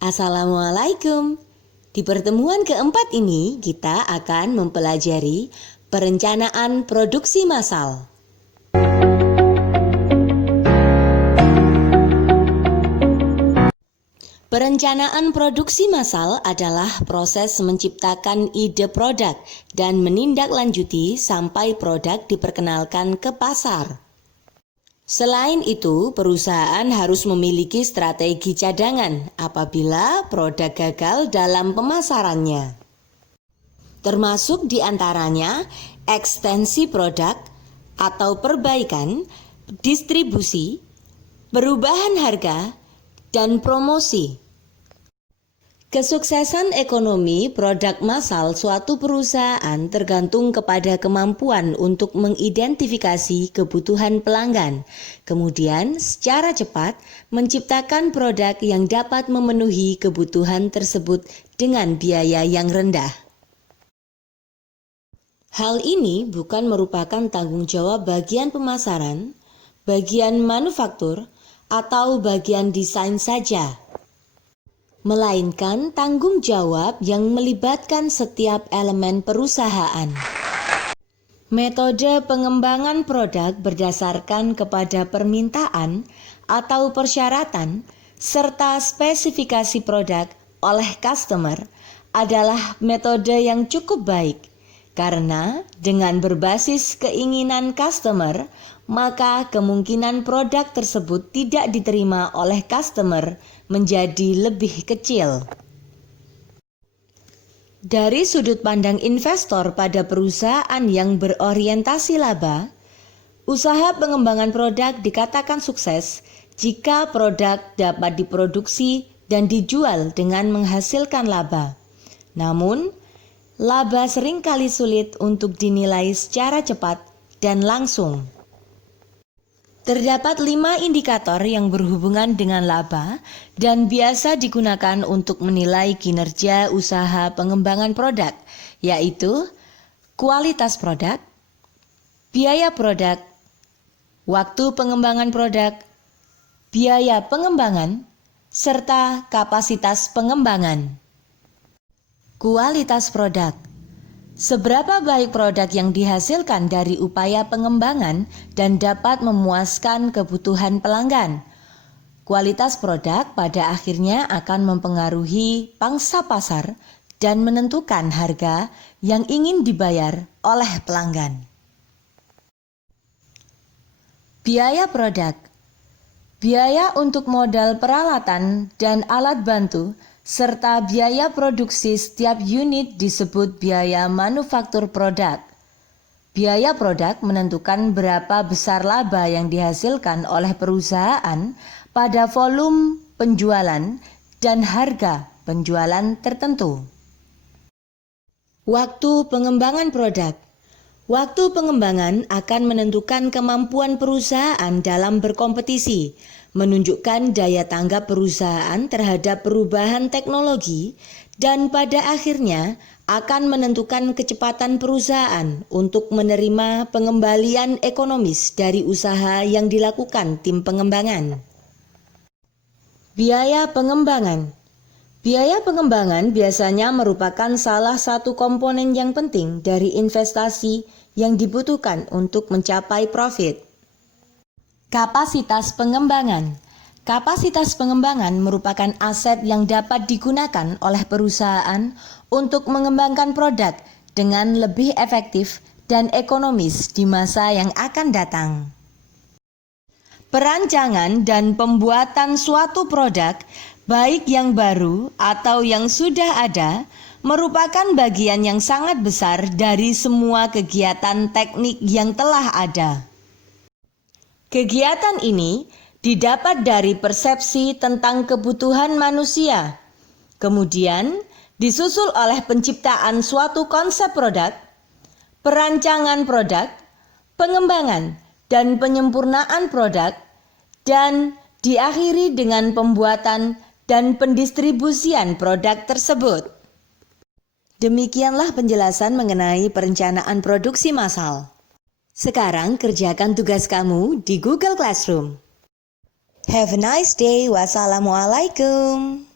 Assalamualaikum. Di pertemuan keempat ini kita akan mempelajari perencanaan produksi massal. Perencanaan produksi massal adalah proses menciptakan ide produk dan menindaklanjuti sampai produk diperkenalkan ke pasar. Selain itu, perusahaan harus memiliki strategi cadangan apabila produk gagal dalam pemasarannya. Termasuk diantaranya ekstensi produk atau perbaikan, distribusi, perubahan harga, dan promosi. Kesuksesan ekonomi produk massal suatu perusahaan tergantung kepada kemampuan untuk mengidentifikasi kebutuhan pelanggan, kemudian secara cepat menciptakan produk yang dapat memenuhi kebutuhan tersebut dengan biaya yang rendah. Hal ini bukan merupakan tanggung jawab bagian pemasaran, bagian manufaktur, atau bagian desain saja, melainkan tanggung jawab yang melibatkan setiap elemen perusahaan. Metode pengembangan produk berdasarkan kepada permintaan atau persyaratan serta spesifikasi produk oleh customer adalah metode yang cukup baik, karena dengan berbasis keinginan customer, maka kemungkinan produk tersebut tidak diterima oleh customer menjadi lebih kecil. Dari sudut pandang investor pada perusahaan yang berorientasi laba, usaha pengembangan produk dikatakan sukses jika produk dapat diproduksi dan dijual dengan menghasilkan laba. Namun, laba seringkali sulit untuk dinilai secara cepat dan langsung. Terdapat 5 indikator yang berhubungan dengan laba dan biasa digunakan untuk menilai kinerja usaha pengembangan produk, yaitu kualitas produk, biaya produk, waktu pengembangan produk, biaya pengembangan, serta kapasitas pengembangan. Kualitas produk. Seberapa baik produk yang dihasilkan dari upaya pengembangan dan dapat memuaskan kebutuhan pelanggan. Kualitas produk pada akhirnya akan mempengaruhi pangsa pasar dan menentukan harga yang ingin dibayar oleh pelanggan. Biaya produk. Biaya untuk modal peralatan dan alat bantu serta biaya produksi setiap unit disebut biaya manufaktur produk. Biaya produk menentukan berapa besar laba yang dihasilkan oleh perusahaan pada volume penjualan dan harga penjualan tertentu. Waktu pengembangan produk. Waktu pengembangan akan menentukan kemampuan perusahaan dalam berkompetisi, menunjukkan daya tanggap perusahaan terhadap perubahan teknologi, dan pada akhirnya akan menentukan kecepatan perusahaan untuk menerima pengembalian ekonomis dari usaha yang dilakukan tim pengembangan. Biaya pengembangan. Biaya pengembangan biasanya merupakan salah satu komponen yang penting dari investasi yang dibutuhkan untuk mencapai profit. Kapasitas pengembangan. Kapasitas pengembangan merupakan aset yang dapat digunakan oleh perusahaan untuk mengembangkan produk dengan lebih efektif dan ekonomis di masa yang akan datang. Perancangan dan pembuatan suatu produk, baik yang baru atau yang sudah ada, merupakan bagian yang sangat besar dari semua kegiatan teknik yang telah ada. Kegiatan ini didapat dari persepsi tentang kebutuhan manusia, kemudian disusul oleh penciptaan suatu konsep produk, perancangan produk, pengembangan dan penyempurnaan produk, dan diakhiri dengan pembuatan dan pendistribusian produk tersebut. Demikianlah penjelasan mengenai perencanaan produksi massal. Sekarang kerjakan tugas kamu di Google Classroom. Have a nice day. Wassalamualaikum.